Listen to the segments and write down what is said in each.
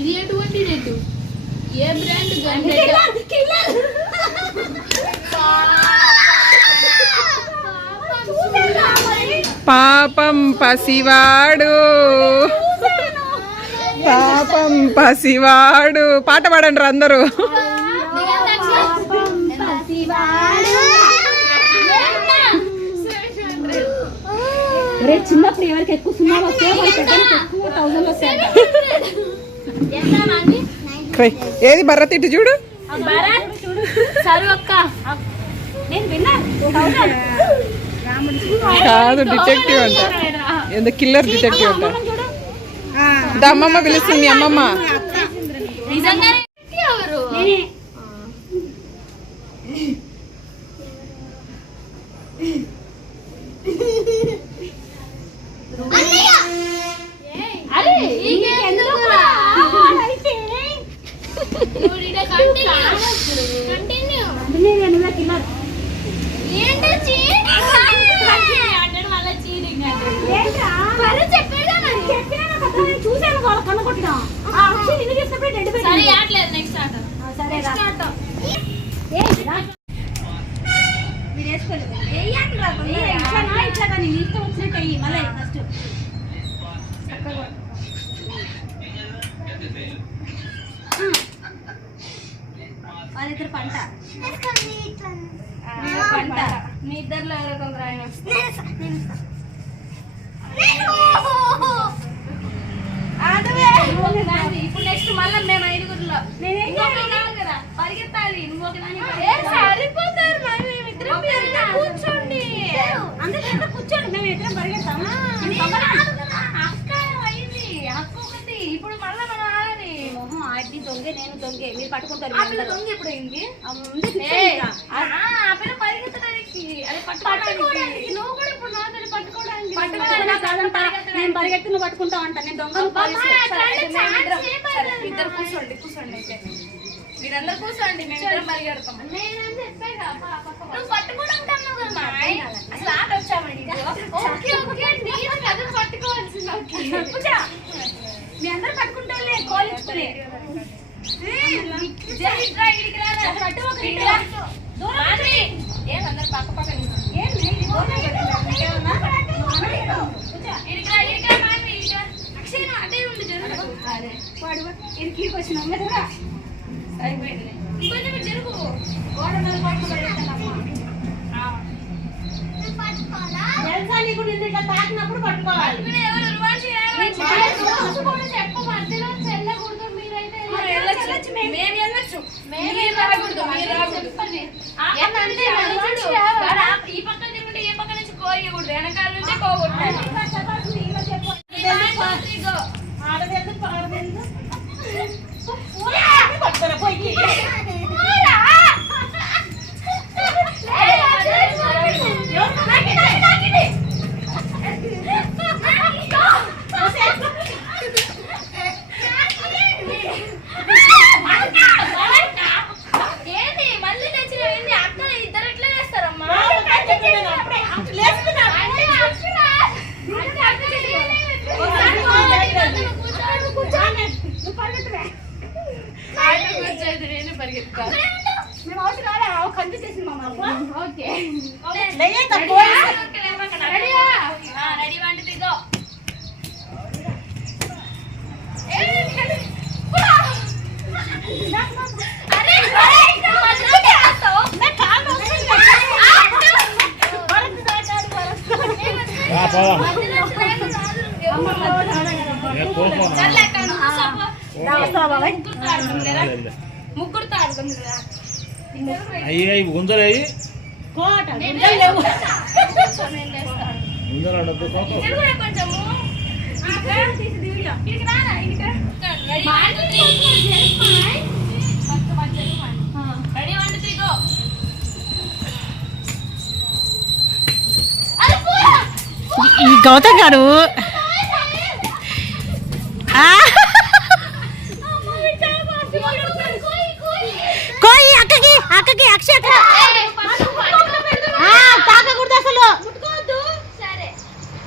ఇది ఎటువంటి రేటు? ఏ brand gun? పాపం పసివాడు, పాపం పసివాడు. పాట పాడండి అందరూ. చిన్నప్పుడు ఎవరికి ఎక్కువ సున్నాలు వస్తే ఎక్కువ 1000 వస్తాయి. ఏది భరత్ ఇటు చూడు. కాదు డిటెక్టివ్ అంట, ఎంత కిల్లర్ డిటెక్టివ్ అంట. అమ్మమ్మ పిలుస్తుంది. అమ్మమ్మ చూసాను వాళ్ళ కన్ను కొట్టడం. వాళ్ళిద్దరు పంట పంట మీ ఇద్దరులో ఎవరో రాయన. ఇప్పుడు నెక్స్ట్ మళ్ళీ మేము 5గురిలో కదా పరిగెత్తాలి. నువ్వు సరిపోతారు. కూర్చోండి అందరూ కూర్చోండి. మేము ఇద్దరం పరిగెత్తాము. అక్క ఒకటి ఇప్పుడు మళ్ళీ మనం ఆడాలి. ఆడి దొంగే నేను దొంగే మీరు పట్టుకుంటారు. దొంగ ఇప్పుడు అయింది పరిగెత్తడానికి. అది పట్టుకోవడానికి నువ్వు కూడా ఇప్పుడు నాతో పట్టుకోవడానికి. నేను పరిగెత్తి నువ్వు పట్టుకుంటావు అంట. నేను దొంగ ఇద్దరు కూర్చోండి. కూర్చోండి అయితే మీరందరూ కూర్చోండి. మేము ఇద్దరం పరిగెడతాం. నువ్వు పట్టుకుంటాను కదా అసలు ఆట వచ్చామండి. పట్టుకోవాల్సింది మీ అందరూ పట్టుకుంటారులే కోలించుకుని. అందరు పక్క పక్కన అదే ఉంది ఇరికి వచ్చినాం కదా అయిపోయింది. కొంచెం జరుగు గోడ మీద తాకినప్పుడు పట్టుకోవాలి. చెప్ప మధ్యలో చెల్లకూడదు. మీరైతే మేము వెళ్ళచ్చు. ఈ పక్క తిరుగుంటే ఏ పక్క నుంచి కోయకూడదు. వెనకాల నుంచే కోగొట్టాలి. మళ్ళీ తెచ్చిన అక్క ఇద్దరు ఎట్లా చేస్తారమ్మా? ముగ్గురు అయ్యి గుంజలయ్యి కొంచెము ఈ గౌతమ్ గారు కోయి అక్కకి అక్కకి అక్షయ తాకకూడదు అసలు.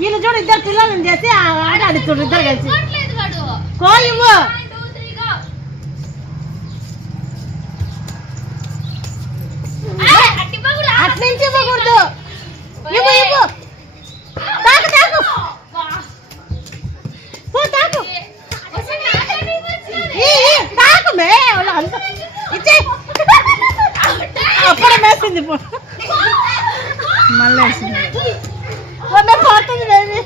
వీళ్ళు చూడు ఇద్దరు పిల్లలను చేసి ఆడాడుతుడు ఇద్దరు కలిసి. కోయి అట్లా నుంచి ఇవ్వకూడదు. ఇవ్వు ఇవ్వు. తాకు తాకు పో తాకు. తాకు మే అంత ఇచ్చే. అప్పుడు వేసింది పో. మళ్ళీ వేసింది. పోతుంది బేబీ.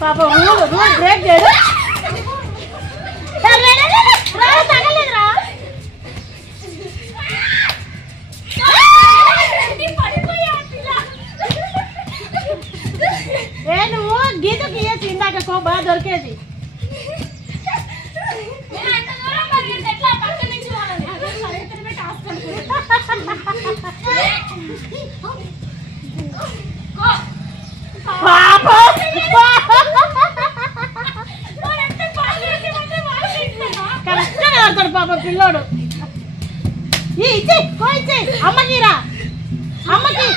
పాప బ్రేక్ చేయడు. నువ్వు గీతకు గీయచ్చు ఇందాక బాగా దొరికేది. కరెక్ట్గా ఆడతాడు పాప పిల్లోడు. ఇచ్చే కో ఇచ్చే. అమ్మకి రా అమ్మకి.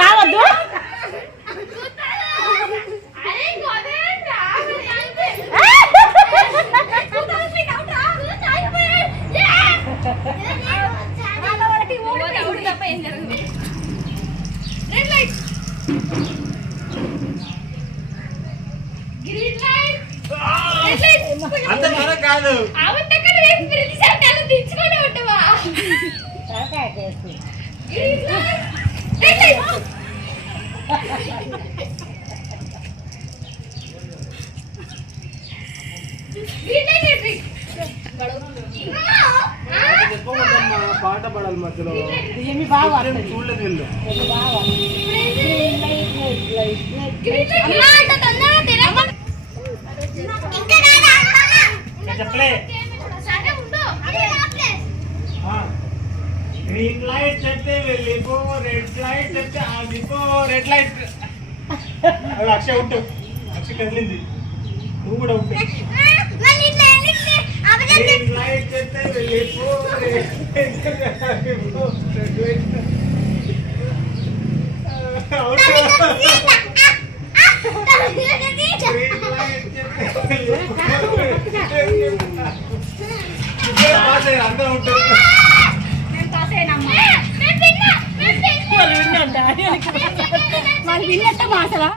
రావద్దు. గ్రీన్ లైట్ రెడ్ లైట్ అంత త్వరగా కాదు. అవతక్కడ వేసి ప్రతిసారి తల దించుకొని ఉంటావా green light red light green light red light చెప్పకూడదమ్మా, పాట పాడాలి మధ్యలో. ఏమి బాగా చూడలేదు వీళ్ళు. ఇంకా చెప్పలే. గ్రీన్ లైట్ చెప్తే వెళ్ళిపో, రెడ్ లైట్ చెప్తే ఆగిపో. రెడ్ లైట్ అక్షయ్ ఉంటు, అక్షయ్ కదిలింది, నువ్వు కూడా ఉంటు. గ్రీన్ లైట్ చెప్తే వెళ్ళిపో, రెడ్ లైట్ చెప్తే ఆగిపో. Red light out. Green light చెప్తే వెళ్ళిపో. పాస్ అయ్యారు, అందరూ ఉంటారు. వాళ్ళు విన్నట్ట మాసలా